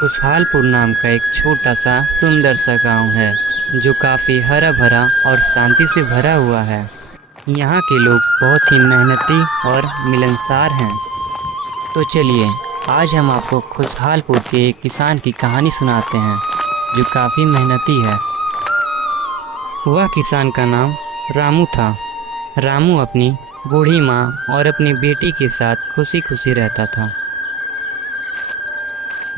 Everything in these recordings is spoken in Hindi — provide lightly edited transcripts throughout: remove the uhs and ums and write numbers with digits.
खुशहालपुर नाम का एक छोटा सा सुंदर सा गांव है जो काफ़ी हरा भरा और शांति से भरा हुआ है। यहाँ के लोग बहुत ही मेहनती और मिलनसार हैं। तो चलिए आज हम आपको खुशहालपुर के एक किसान की कहानी सुनाते हैं जो काफ़ी मेहनती है। वह किसान का नाम रामू था। रामू अपनी बूढ़ी माँ और अपनी बेटी के साथ खुशी खुशी रहता था।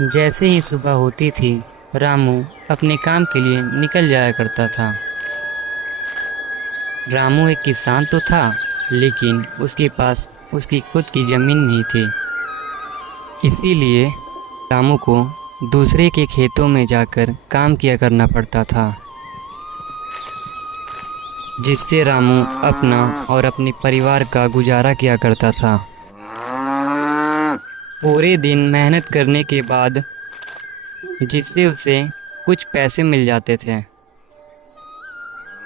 जैसे ही सुबह होती थी रामू अपने काम के लिए निकल जाया करता था। रामू एक किसान तो था लेकिन उसके पास उसकी खुद की ज़मीन नहीं थी। इसीलिए रामू को दूसरे के खेतों में जाकर काम किया करना पड़ता था, जिससे रामू अपना और अपने परिवार का गुजारा किया करता था। पूरे दिन मेहनत करने के बाद जिससे उसे कुछ पैसे मिल जाते थे।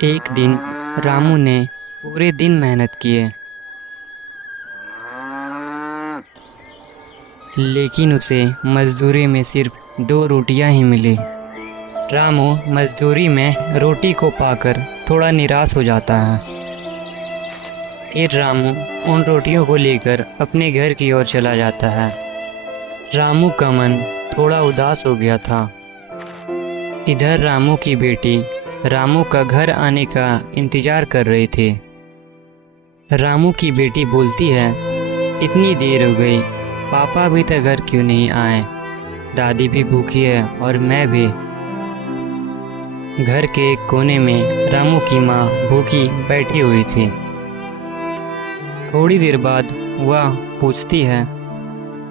एक दिन रामू ने पूरे दिन मेहनत किए लेकिन उसे मजदूरी में सिर्फ 2 रोटियां ही मिली। रामू मजदूरी में रोटी को पाकर थोड़ा निराश हो जाता है। फिर रामू उन रोटियों को लेकर अपने घर की ओर चला जाता है। रामू का मन थोड़ा उदास हो गया था। इधर रामू की बेटी रामू का घर आने का इंतज़ार कर रही थी। रामू की बेटी बोलती है, इतनी देर हो गई, पापा अभी तक घर क्यों नहीं आए? दादी भी भूखी है और मैं भी। घर के एक कोने में रामू की माँ भूखी बैठी हुई थी। थोड़ी देर बाद वह पूछती है,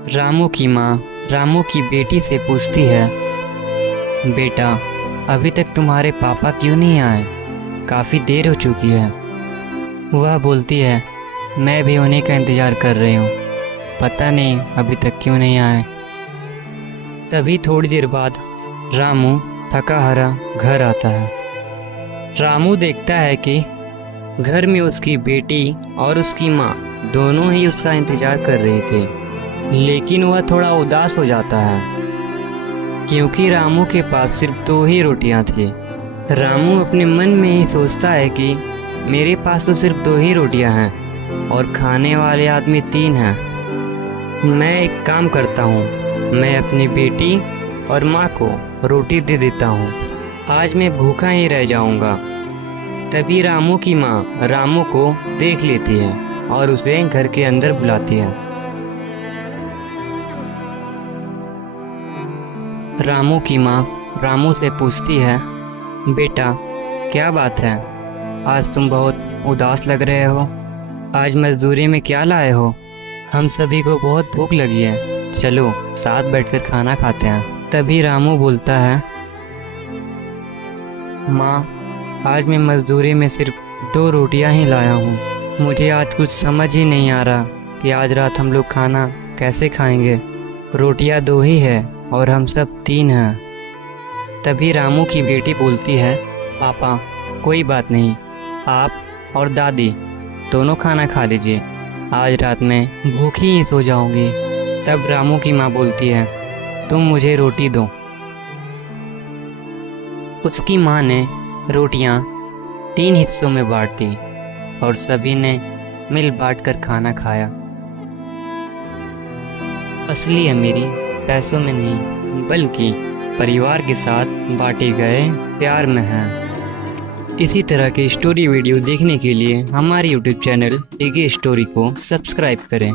रामू की माँ रामू की बेटी से पूछती है, बेटा अभी तक तुम्हारे पापा क्यों नहीं आए? काफ़ी देर हो चुकी है। वह बोलती है, मैं भी उन्हीं का इंतज़ार कर रही हूँ, पता नहीं अभी तक क्यों नहीं आए। तभी थोड़ी देर बाद रामू थका हारा घर आता है। रामू देखता है कि घर में उसकी बेटी और उसकी माँ दोनों ही उसका इंतज़ार कर रही थी, लेकिन वह थोड़ा उदास हो जाता है क्योंकि रामू के पास सिर्फ 2 ही रोटियां थी। रामू अपने मन में ही सोचता है कि मेरे पास तो सिर्फ 2 ही रोटियां हैं और खाने वाले आदमी 3 हैं। मैं एक काम करता हूँ, मैं अपनी बेटी और माँ को रोटी दे देता हूँ, आज मैं भूखा ही रह जाऊँगा। तभी रामू की माँ रामू को देख लेती है और उसे घर के अंदर बुलाती है। रामू की माँ रामू से पूछती है, बेटा क्या बात है, आज तुम बहुत उदास लग रहे हो? आज मजदूरी में क्या लाए हो? हम सभी को बहुत भूख लगी है, चलो साथ बैठकर खाना खाते हैं। तभी रामू बोलता है, माँ आज मैं मजदूरी में सिर्फ 2 रोटियां ही लाया हूँ। मुझे आज कुछ समझ ही नहीं आ रहा कि आज रात हम लोग खाना कैसे खाएंगे। रोटियां 2 ही है और हम सब 3 हैं। तभी रामू की बेटी बोलती है, पापा कोई बात नहीं, आप और दादी दोनों खाना खा लीजिए, आज रात में भूखी ही सो जाऊंगी। तब रामू की माँ बोलती है, तुम मुझे रोटी दो। उसकी माँ ने रोटियां 3 हिस्सों में बांट दी और सभी ने मिल बांटकर खाना खाया। असली अमीरी पैसों में नहीं बल्कि परिवार के साथ बांटे गए प्यार में है। इसी तरह के स्टोरी वीडियो देखने के लिए हमारे YouTube चैनल एके स्टोरी को सब्सक्राइब करें।